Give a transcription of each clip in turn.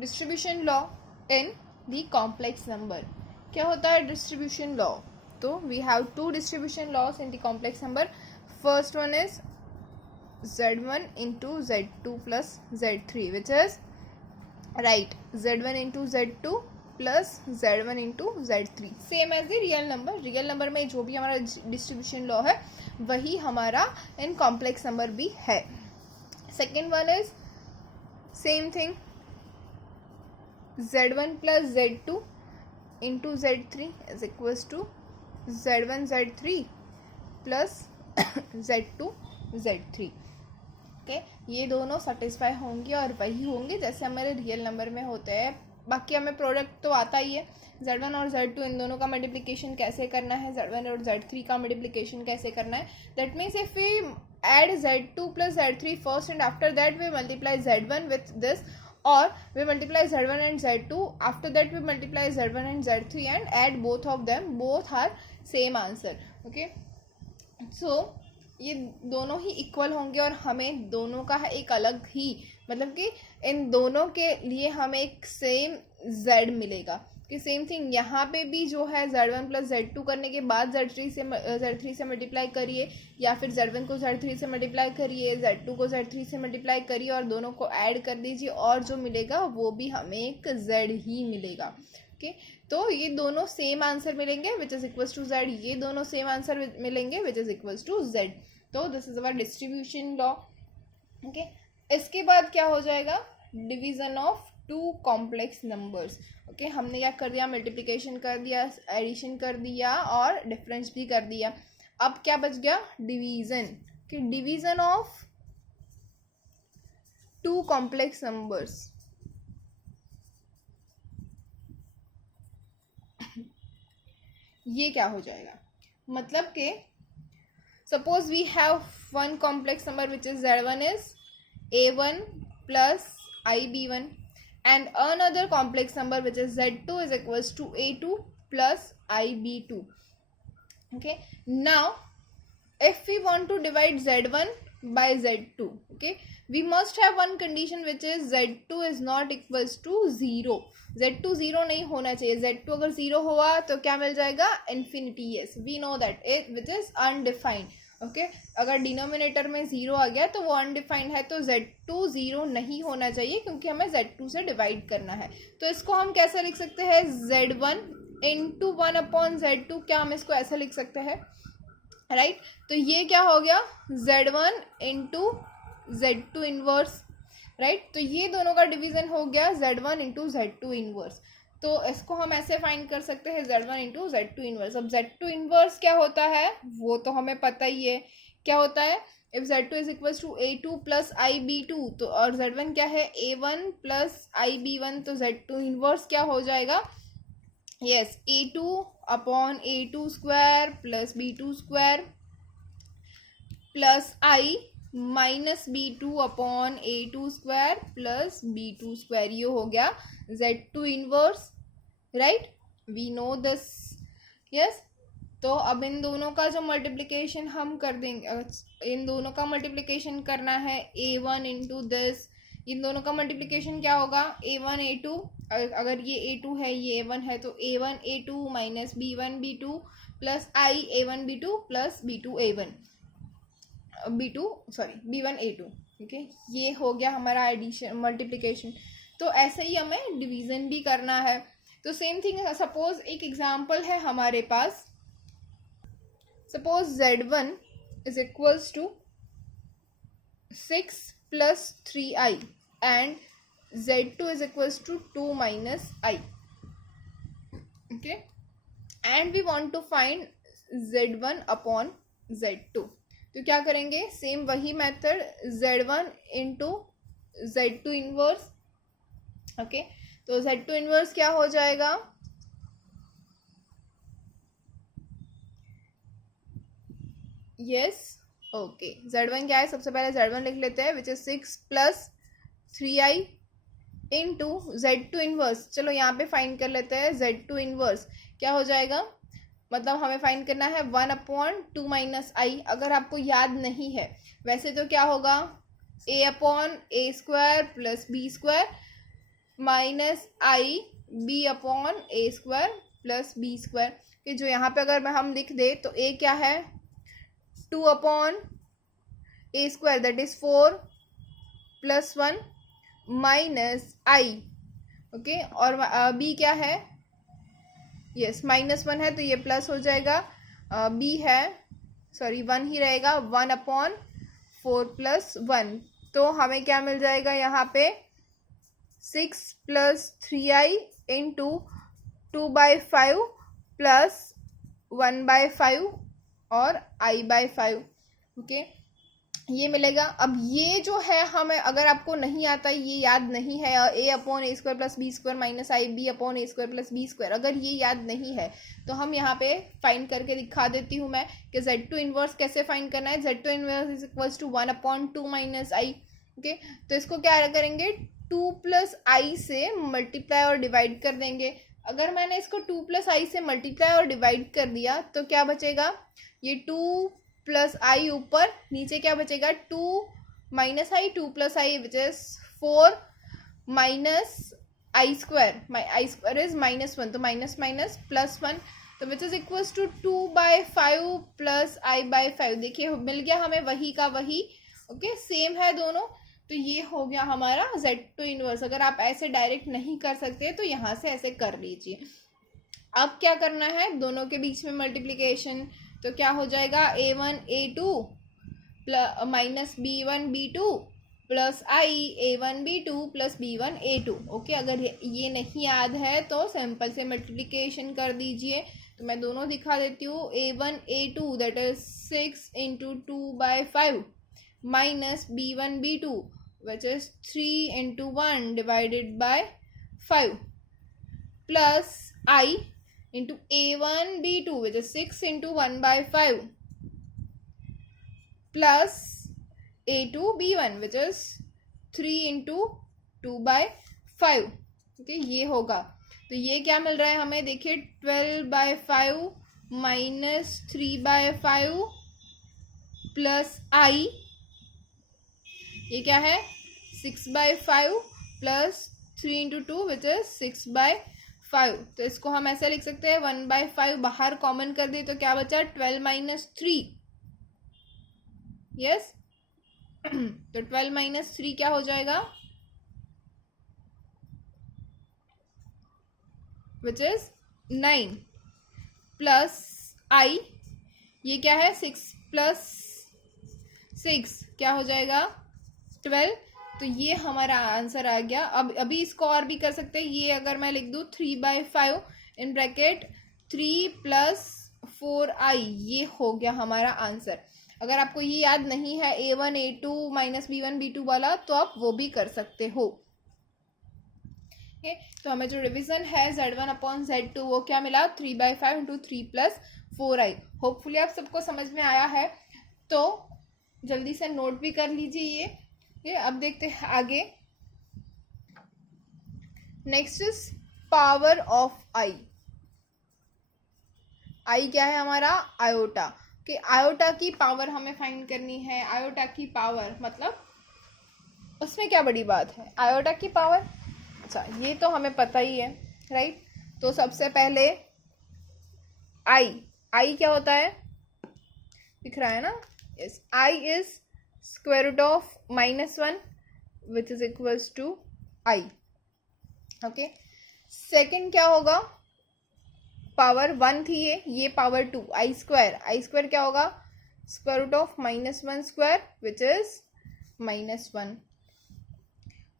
Distribution law in the complex number. क्या होता है डिस्ट्रीब्यूशन लॉ? तो we have two distribution laws in the complex number. First one is z1 into z2 plus z3, which is right z1 into z2 plus z1 into z3, same as the real number. Real number में जो भी हमारा distribution law है वही हमारा in complex number भी है. Second one is same thing, z1 plus z2 into z3 is equals to z1 z3 plus z2 z3. Okay, ये दोनों सेटिस्फाई होंगे और वही होंगे जैसे हमारे रियल नंबर में होते हैं. बाकी हमें प्रोडक्ट तो आता ही है. z1 और z2 इन दोनों का मल्टीप्लिकेशन कैसे करना है, z1 और z3 का मल्टीप्लिकेशन कैसे करना है. That means if we add z2 plus z3 first and after that we multiply z1 with this, or we multiply z1 and z2, after that we multiply z1 and z3 and add both of them, both are same answer. okay, so ये दोनों ही equal होंगे और हमें दोनों का है एक अलग ही, मतलब कि इन दोनों के लिए हमें एक सेम z मिलेगा. कि सेम थिंग यहाँ पे भी जो है z1 प्लस z2 करने के बाद z3 से मल्टीप्लाई करिए, या फिर z1 को z3 से मल्टीप्लाई करिए, z2 को z3 से मल्टीप्लाई करिए और दोनों को ऐड कर दीजिए और जो मिलेगा वो भी हमें एक z ही मिलेगा. ओके, तो ये दोनों सेम आंसर मिलेंगे which is equals to z, ये दोनों सेम आंसर मिलेंगे which is equals to z. तो this is our distribution law. Okay, इसके बाद क्या हो जाएगा, division of two complex numbers. Okay, हमने क्या कर दिया, मल्टीप्लिकेशन कर दिया, एडिशन कर दिया और डिफरेंस भी कर दिया. अब क्या बच गया, डिवीजन. कि division of two complex numbers. ये क्या हो जाएगा, मतलब कि suppose we have one complex number which is z1 is a1 plus ib1 and another complex number which is z2 is equals to a2 plus ib2. okay, now if we want to divide z1 by z2, okay, we must have one condition which is z2 is not equals to 0. z2 0 नहीं होना चाहिए. z2 अगर 0 हुआ तो क्या मिल जाएगा, infinity. yes, we know that it which is undefined. Okay, अगर denominator में 0 आ गया तो वो अनडिफाइंड है, तो z2 0 नहीं होना चाहिए क्योंकि हमें z2 से डिवाइड करना है. तो इसको हम कैसे लिख सकते हैं, z1 इंटू 1/z2. क्या हम इसको ऐसा लिख सकते हैं, राइट. तो ये क्या हो गया, z1 into z2 inverse, right. तो ये दोनों का डिवीजन हो गया z1 इंटू z2 इनवर्स. तो इसको हम ऐसे फाइंड कर सकते हैं z1 इंटू z2 इनवर्स. अब z2 इनवर्स क्या होता है वो तो हमें पता ही है क्या होता है. If z2 is equals to a2 plus ib2, तो और z1 क्या है, a1 प्लस ib1, तो z2 इनवर्स क्या हो जाएगा, yes, a2 upon a2 square plus b2 square plus i minus b2 upon a2 square plus b2 square. ये हो गया z2 inverse, right. We know this, yes. तो अब इन दोनों का जो मल्टीप्लिकेशन हम कर देंगे, इन दोनों का मल्टीप्लिकेशन करना है a1 इंटू दिस. इन दोनों का मल्टीप्लिकेशन क्या होगा, a1 a2, अगर ये a2 है ये a1 है तो a1 a2 minus b1 b2 plus i a1 b2 plus b2 a1 b1 a2. Okay, ये हो गया हमारा एडिशन मल्टीप्लिकेशन. तो ऐसे ही हमें डिवीजन भी करना है. तो सेम थिंग, सपोज एक एग्जांपल है हमारे पास, suppose z1 is equals to 6 plus 3i and z2 is equals to 2 minus i. Okay, and we want to find z1 upon z2. तो क्या करेंगे, सेम वही method, z1 into z2 inverse. Okay, तो z2 inverse क्या हो जाएगा, yes. Okay, z1 क्या है, सबसे पहले z1 लिख लेते हैं which is 6 plus 3i into z2 inverse. चलो यहाँ पे फाइंड कर लेते हैं z2 इनवर्स. क्या हो जाएगा, मतलब हमें फाइंड करना है 1/2 माइनस आई. अगर आपको याद नहीं है, वैसे तो क्या होगा, a upon a square plus b square minus i B upon A square plus B square, कि जो यहाँ पे अगर हम लिख दे तो ए क्या है 2 upon A square that is 4 plus 1 minus i, okay, और बी क्या है, यस -1 है तो ये प्लस हो जाएगा, बी है सॉरी 1 ही रहेगा, 1 अपॉन 4 प्लस 1, तो हमें क्या मिल जाएगा यहाँ पे 6 प्लस 3i इंटू 2/5 प्लस 1/5 और i/5, ओके, ये मिलेगा। अब ये जो है हमें अगर आपको नहीं आता, ये याद नहीं है, a upon A square plus B square minus i B upon A square plus B square, अगर ये याद नहीं है तो हम यहाँ पे फाइंड करके दिखा देती हूँ मैं कि Z2 इनवर्स कैसे फाइंड करना है। Z2 inverse is equals to 1 upon 2 minus i, okay, तो इसको क्या करेंगे 2 प्लस आई से मल्टीप्लाई और डिवाइड कर देंगे। अगर मैंने इसको 2 प्लस आई से मल्टीप्लाई और डिवाइड कर दिया तो क्या बचेगा, ये 2 प्लस आई ऊपर, नीचे क्या बचेगा 2 minus i 2 plus i which is 4 minus i square is -1, तो माइनस माइनस प्लस 1, तो which is equals to 2/5 plus i/5। देखिए मिल गया हमें वही का वही, ओके, सेम है दोनों, तो ये हो गया हमारा Z2 इनवर्स। अगर आप ऐसे डायरेक्ट नहीं कर सकते तो यहाँ से ऐसे कर लीजिए। अब क्या करना है, दोनों के बीच में मल्टीप्लिकेशन, तो क्या हो जाएगा a1 a2 plus minus b1 b2 plus i a1 b2 plus b1 a2, okay. अगर ये नहीं याद है तो सिंपल से मल्टीप्लिकेशन कर दीजिए, तो मैं दोनों दिखा देती हूँ। a1 a2 that is 6 into 2/5 minus b1 b2 which is 3 into 1 divided by 5 plus i into a1 b2 which is 6 into 1/5 plus a2 b1 which is 3 into 2/5, okay, ये होगा। तो ये क्या मिल रहा है हमें, देखिए 12/5 माइनस 3/5 प्लस i, ये क्या है 6/5 प्लस 3 into 2 विच इज 6/5, तो इसको हम ऐसे लिख सकते हैं 1/5 बाहर कॉमन कर दे तो क्या बचा 12 माइनस 3, यस, तो 12 माइनस 3 क्या हो जाएगा विच इज 9 प्लस i, ये क्या है 6 प्लस 6 क्या हो जाएगा 12, तो ये हमारा आंसर आ गया। अब अभी इसको और भी कर सकते हैं, ये अगर मैं लिख दूँ 3/5 इन ब्रैकेट 3 प्लस 4i, ये हो गया हमारा आंसर। अगर आपको ये याद नहीं है a1 a2 minus b1 b2 वाला, तो आप वो भी कर सकते हो, ओके। तो हमें जो रिवीजन है Z1 अपॉन Z2 वो क्या मिला 3/5 इंटू 3 प्लस 4i। होपफुली आप सबको समझ में आया है, तो जल्दी से नोट भी कर लीजिए ये। अब देखते हैं आगे। नेक्स्ट इज पावर ऑफ आई। आई क्या है हमारा आयोटा, कि आयोटा की पावर हमें फाइंड करनी है। आयोटा की पावर मतलब उसमें क्या बड़ी बात है, आयोटा की पावर, अच्छा ये तो हमें पता ही है, राइट। तो सबसे पहले आई क्या होता है, दिख रहा है ना, yes, i is square root of -1 which is equals to i, okay. Second क्या होगा, पावर 1 थी ये पावर 2, आई स्क्वायर क्या होगा square root of -1 square which is -1।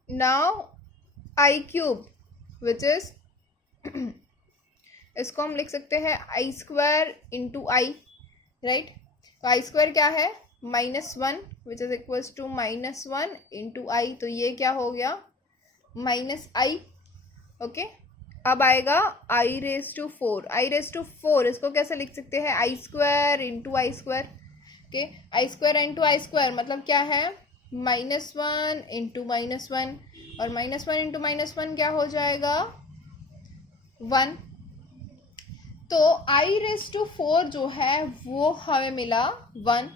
Now i cube which is इसको हम लिख सकते हैं i square into i, right. तो आई स्क्वायर क्या है -1 which is equals to -1 into i, तो ये क्या हो गया -i, ओके। अब आएगा आई रेज टू 4, इसको कैसे लिख सकते हैं i square into I square, okay. I square into I square मतलब क्या है -1 इंटू -1, और -1 इंटू -1 क्या हो जाएगा 1। तो आई रेज टू 4 जो है वो हमें मिला 1,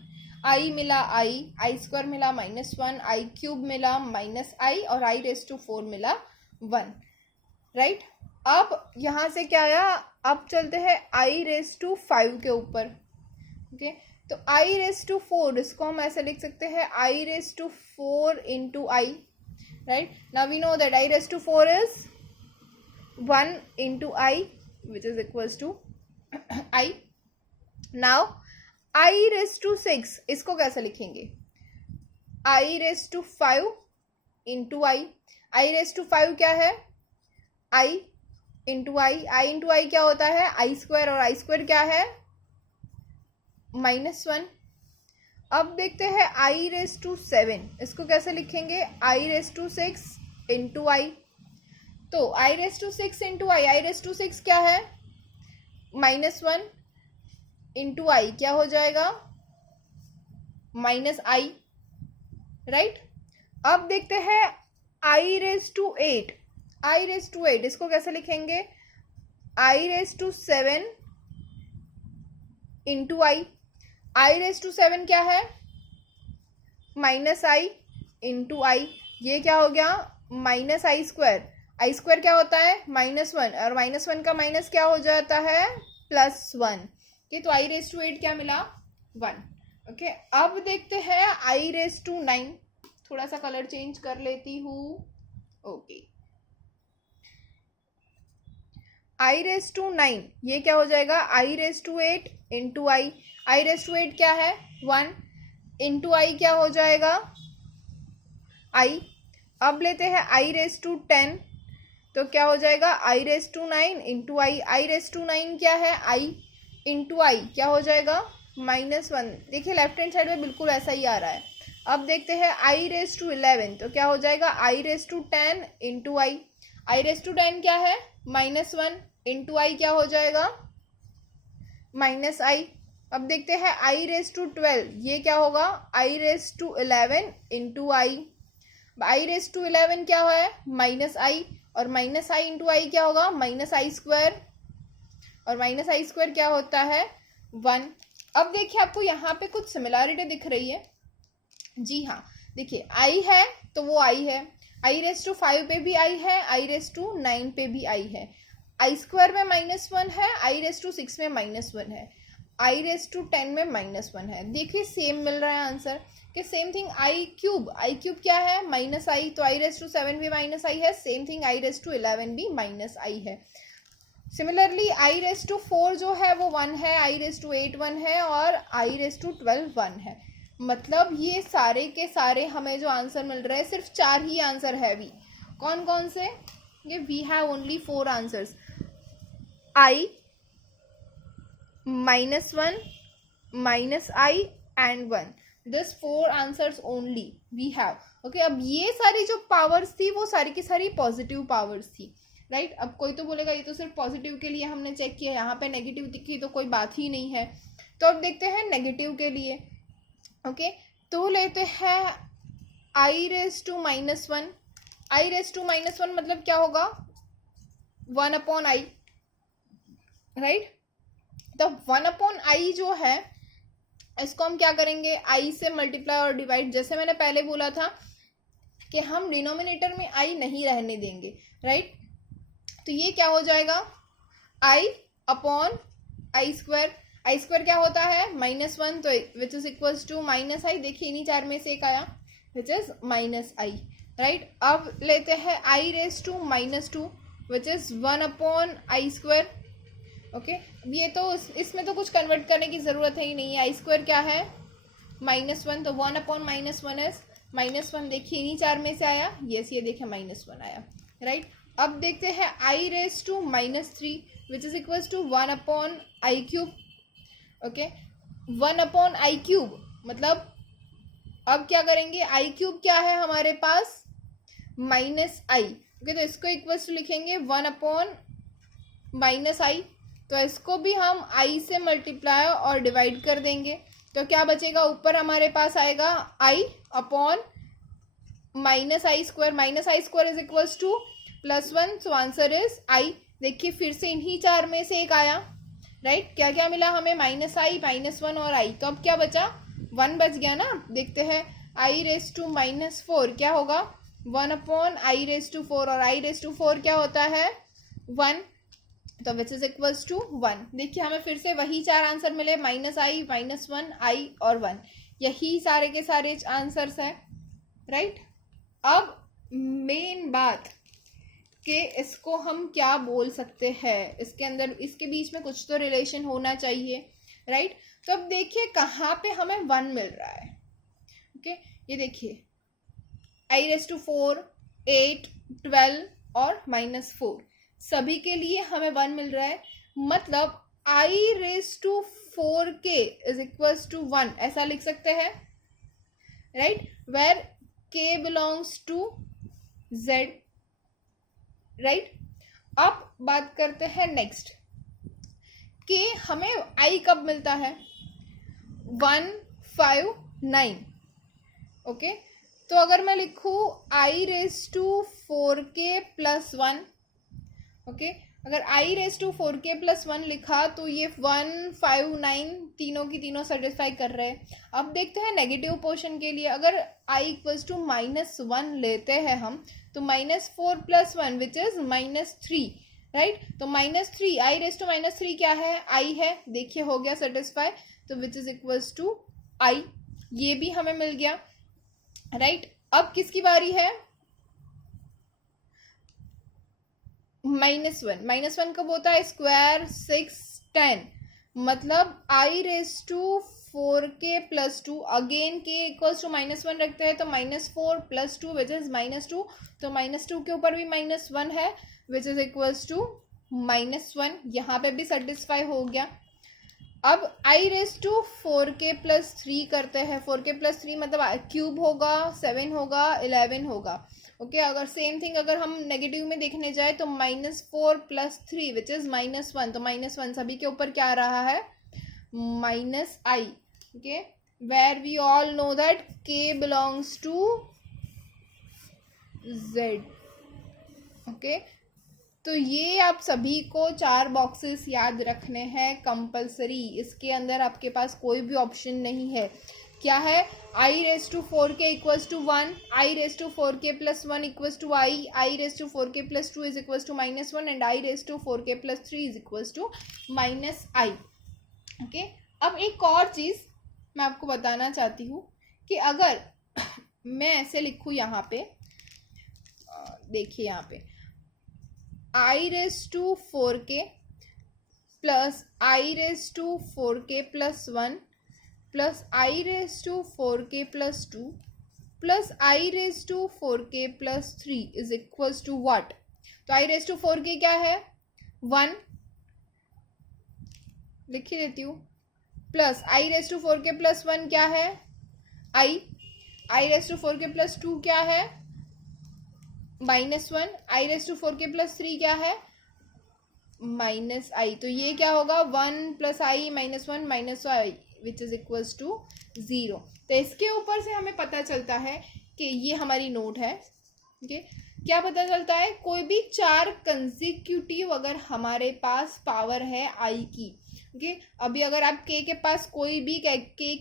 आई मिला आई स्क्वायर मिला -1, आई क्यूब मिला -i और आई रेज टू 4 मिला 1, राइट। अब यहाँ से क्या आया, अब चलते हैं आई रेस टू 5 के ऊपर, ओके। तो आई रेस टू 4, इसको हम ऐसे लिख सकते हैं i raise to 4 into i, right. Now we know that i raise to 4 is 1 into i which is equals to i. Now i raise to 6, इसको कैसे लिखेंगे, i raise to 5 into i. I raise to 5 क्या है, आई into i. I into आई क्या होता है, आई square, और आई square क्या है, -1। अब देखते हैं आई रेस टू 7, इसको कैसे लिखेंगे, i raise to 6 into i. तो i raise to 6 into i, i raise to 6 क्या है, -1 इंटू आई क्या हो जाएगा, -i, राइट। अब देखते हैं i raise to 8, i raise to 8 इसको कैसे लिखेंगे, i raise to 7 into i. I raise to 7 क्या है, -i इंटू आई। ये क्या हो गया, -i स्क्वायर। आई स्क्वायर क्या होता है, -1, और -1 का माइनस क्या हो जाता है, +1। ओके, तो आई रेस टू 8 क्या मिला, 1। ओके, अब देखते हैं आई रेस टू 9, थोड़ा सा कलर चेंज कर लेती हूँ, ओके। आई रेस टू 9 ये क्या हो जाएगा, i raise to 8 into i. I raise to 8 क्या है, 1 इंटू आई क्या हो जाएगा, आई। अब लेते हैं आई रेस टू 10, तो क्या हो जाएगा, i raise to 9 into i. I raise to 9 क्या है, आई इंटू आई क्या हो जाएगा, -1। देखिए लेफ्ट हैंड साइड में बिल्कुल ऐसा ही आ रहा है। अब देखते हैं आई रेस टू 11, तो क्या हो जाएगा, i raise to 10 into i. I raise to 10 क्या है, -1 इंटू आई क्या हो जाएगा, -i। अब देखते हैं आई रेस टू 12, ये क्या होगा, i raise to 11 into i. I raise to 11 क्या है, -i, और -i इंटू आई क्या होगा, -i स्क्वायर, और -i स्क्वायर क्या होता है, 1। अब देखिए आपको यहाँ पे कुछ सिमिलैरिटी दिख रही है, जी हाँ। देखिए आई है तो वो आई है, आई रेस टू 5 पे भी आई है, आई रेस टू 9 पे भी आई है। आई स्क्वायर में -1 है, आई रेस टू 6 में -1 है, आई रेस टू 10 में -1 है। देखिए सेम मिल रहा है आंसर, कि सेम थिंग आई क्यूब क्या है, -i, तो आई रेस टू 7 भी -i है। Same thing i raise to 11 भी -i है। सिमिलरली आई रेस टू 4 जो है वो 1 है, आई रेस टू 8 1 है, और आई रेस टू 12 1 है। मतलब ये सारे के सारे हमें जो आंसर मिल रहे हैं, सिर्फ 4 ही आंसर है भी। कौन कौन से, ये we have only 4 answers, i, -1, -i and 1। This 4 answers only we have, okay. अब ये सारी जो पावर्स थी वो सारी की सारी पॉजिटिव पावर्स थी, राइट। अब कोई तो बोलेगा ये तो सिर्फ पॉजिटिव के लिए हमने चेक किया, यहाँ पे नेगेटिव दिखी तो कोई बात ही नहीं है। तो अब देखते हैं नेगेटिव के लिए, ओके। तो लेते हैं i raise to -1, i raise to -1 मतलब क्या होगा, 1/i, राइट। तो 1/i जो है इसको हम क्या करेंगे, i से मल्टीप्लाई और डिवाइड। जैसे मैंने पहले बोला था कि हम डिनोमिनेटर में i नहीं रहने देंगे, राइट। तो ये क्या हो जाएगा, i/i स्क्वायर। आई स्क्वायर क्या होता है, -1, तो which is equals to -i। देखिए इन्हीं 4 में से एक आया, विच इज -i, राइट। अब लेते हैं i raise to -2 which is 1/i square, okay. ये तो इसमें तो कुछ कन्वर्ट करने की ज़रूरत है ही नहीं है। आई स्क्वायर क्या है, -1, तो 1/-1 इज -1। देखिए इन्हीं 4 में से आया, यस ये देखिए -1 आया, राइट। अब देखते हैं i raise to -3 which is equals to 1/i cube, okay. 1/i cube मतलब अब क्या करेंगे, आई क्यूब क्या है हमारे पास, -i, ओके। तो इसको इक्वल्स टू लिखेंगे 1/-i, तो इसको भी हम i से मल्टीप्लाई और डिवाइड कर देंगे। तो क्या बचेगा, ऊपर हमारे पास आएगा i/-i स्क्वायर। -i square is equals to +1, so answer is i। देखिए फिर से इन्हीं 4 में से एक आया, राइट। क्या क्या मिला हमें, -i, -1 और i। तो अब क्या बचा, 1 बच गया ना। देखते हैं आई रेस टू -4 क्या होगा, 1/i⁴, और i⁴ क्या होता है 1, तो विच इज इक्वल्स टू 1। देखिए हमें फिर से वही चार आंसर मिले, -i, -1, i और 1, यही सारे के सारे आंसर्स हैं, राइट। अब मेन बात कि इसको हम क्या बोल सकते हैं, इसके अंदर इसके बीच में कुछ तो रिलेशन होना चाहिए, राइट। तो अब देखिए कहाँ पे हमें 1 मिल रहा है, ओके। ये देखिए i⁴, 8, 12 और -4 सभी के लिए हमें 1 मिल रहा है, मतलब i⁴ k is equals to 1 ऐसा लिख सकते हैं, right, where k belongs to z, right. अब बात करते हैं नेक्स्ट कि हमें i कब मिलता है 1, 5, 9, ओके। तो अगर मैं लिखूं i⁴k + 1, ओके, अगर i⁴k + 1 लिखा तो ये 1, 5, 9 तीनों की तीनों सेटिस्फाई कर रहे हैं। अब देखते हैं नेगेटिव पोर्शन के लिए, अगर i = -1 लेते हैं हम, तो -4 + 1 विच इज -3, राइट। तो -3 i⁻³ क्या है, i है, देखिए हो गया सेटिस्फाई, तो which is equals to i, ये भी हमें मिल गया, राइट। अब किसकी बारी है, -1 कब होता है, स्क्वायर 6, 10, मतलब i⁴k + 2, अगेन k = -1 रखते हैं तो -4 + 2 विच इज -2, तो -2 के ऊपर भी -1 है विच इज इक्वल्स टू -1, यहाँ पे भी सेटिस्फाई हो गया। अब i⁴k + 3 करते हैं, 4k + 3 मतलब क्यूब होगा, 7 होगा, 11 होगा, ओके। अगर सेम थिंग अगर हम नेगेटिव में देखने जाए तो -4 + 3 विच इज -1, तो -1 सभी के ऊपर क्या आ रहा है -i, okay, where we all know that k belongs to z, okay. तो ये आप सभी को 4 बॉक्सेस याद रखने हैं कंपलसरी, इसके अंदर आपके पास कोई भी ऑप्शन नहीं है। क्या है, i⁴k = 1, i⁴k + 1 = i, i⁴k + 2 is equals to -1 and i⁴k + 3 is equals to -i, okay. अब एक और चीज़ मैं आपको बताना चाहती हूँ कि अगर मैं ऐसे लिखूँ यहाँ पे, देखिए यहाँ पे i⁴k + i⁴k + 1 + i⁴k + 2 + i⁴k + 3 is equals to what? तो i⁴k क्या है 1, लिख ही देती हूँ, प्लस i⁴k + 1 क्या है i, i⁴k + 2 क्या है -1, i⁴k + 3 क्या है -i, तो ये क्या होगा 1 + i -1 - i which is equals to 0। तो इसके ऊपर से हमें पता चलता है कि ये हमारी नोट है, ओके। क्या पता चलता है, कोई भी 4 कंसेक्यूटिव अगर हमारे पास पावर है i की, ओके। अभी अगर आप k के पास कोई भी k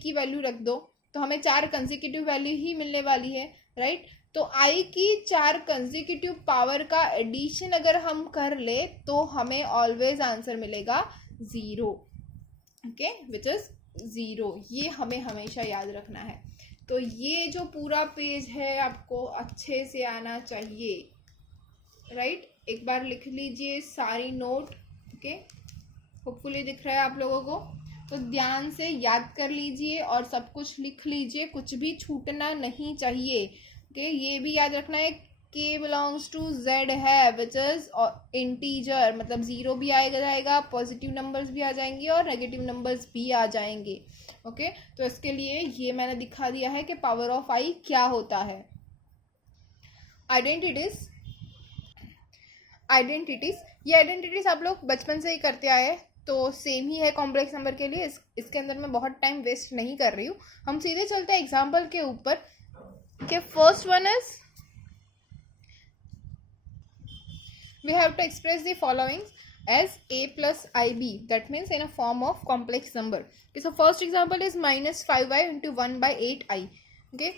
की वैल्यू रख दो तो हमें 4 कंसेक्यूटिव वैल्यू ही मिलने वाली है, राइट। तो i की 4 कंसेक्यूटिव पावर का एडिशन अगर हम कर ले तो हमें ऑलवेज आंसर मिलेगा 0, ओके, विच इज 0। ये हमें हमेशा याद रखना है। तो ये जो पूरा पेज है आपको अच्छे से आना चाहिए, राइट। एक बार लिख लीजिए सारी नोट, ओके, होपफुली दिख रहा है आप लोगों को। तो ध्यान से याद कर लीजिए और सब कुछ लिख लीजिए, कुछ भी छूटना नहीं चाहिए, ओके। ये भी याद रखना है k बिलोंग्स टू z है विच इज इंटीजर, मतलब 0 भी आएगा जाएगा, पॉजिटिव नंबर्स भी आ जाएंगे और नेगेटिव नंबर्स भी आ जाएंगे, ओके। तो इसके लिए ये मैंने दिखा दिया है कि पावर ऑफ i क्या होता है। आइडेंटिटीज, ये आइडेंटिटीज आप लोग बचपन से ही करते आए हैं, तो सेम ही है कॉम्प्लेक्स नंबर के लिए, इसके अंदर मैं बहुत टाइम वेस्ट नहीं कर रही हूँ। हम सीधे चलते हैं एग्जाम्पल के ऊपर कि first one is we have to express the following as a plus ib, that means in a form of complex number. Okay, so first example is -5i into 1/8i, okay.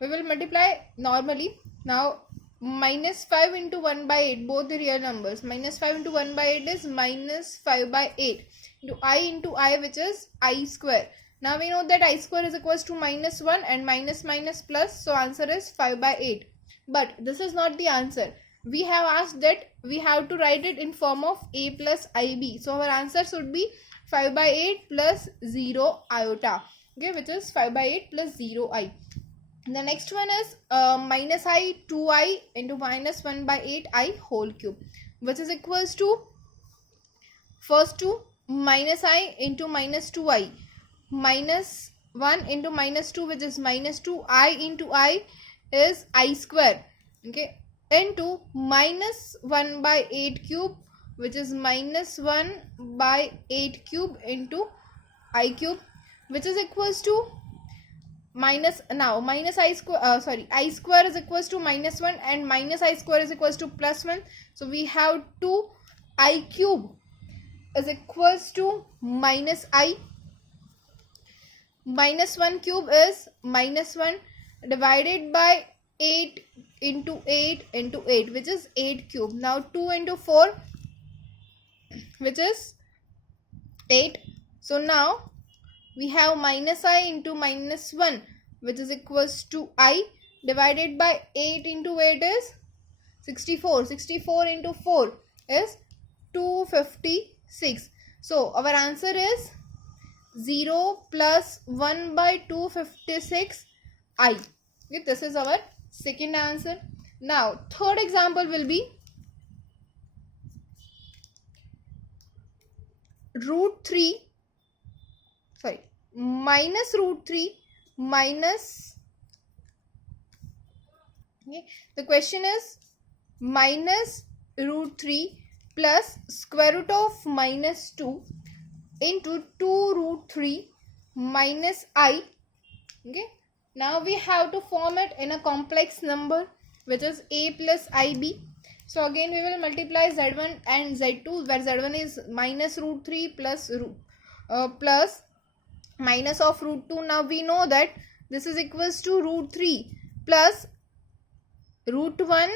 We will multiply normally Now minus 5 into 1 by 8, both the real numbers. Minus 5 into 1 by 8 is minus 5 by 8 into I, which is I square. Now we know that I square is equals to minus 1 and minus minus plus, so answer is 5 by 8. But this is not the answer. We have asked that we have to write it in form of A plus IB. So our answer should be 5 by 8 plus 0 iota, okay, which is 5 by 8 plus 0 I. The next one is minus I 2I into minus 1 by 8 I whole cube, which is equals to first to minus I into minus 2I, minus 1 into minus 2, which is minus 2I into I is I square, okay, into minus 1 by 8 cube, which is minus 1 by 8 cube into I cube, which is equals to minus, now minus I square, I square is equals to minus 1 and minus I square is equals to plus 1. So we have 2 I cube is equals to minus I. Minus 1 cube is minus 1 divided by 8 into 8 into 8, which is 8 cube. Now 2 into 4, which is 8. So now we have minus I into minus 1, which is equals to I, divided by 8 into 8 is 64. 64 into 4 is 256. So our answer is 0 plus 1 by 256 I. Okay, this is our second answer. Now third example will be minus root 3 minus, okay, the question is minus root 3 plus square root of minus 2 into 2 root 3 minus I, okay. Now we have to form it in a complex number, which is A plus IB. So again we will multiply Z1 and Z2, where Z1 is minus root 3 plus plus minus of root 2. Now we know that this is equals to root 3 plus root 1,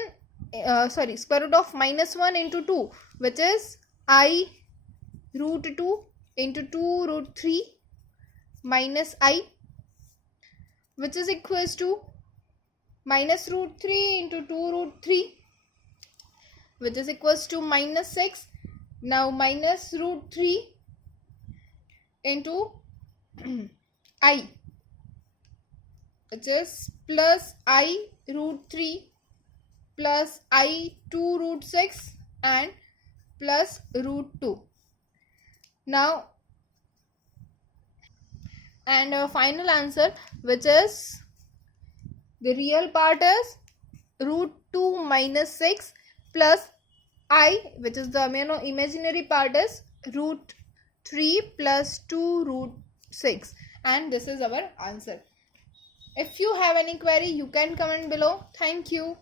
square root of minus 1 into 2, which is I root 2 into 2 root 3 minus I, which is equals to minus root 3 into 2 root 3, which is equals to minus 6. Now minus root 3 into I, which is plus I root 3 plus I 2 root 6 and plus root 2. Now and final answer, which is the real part is root 2 minus 6 plus I, which is the imaginary part is root 3 plus 2 root 6, and this is our answer. If you have any query, you can comment below. Thank you.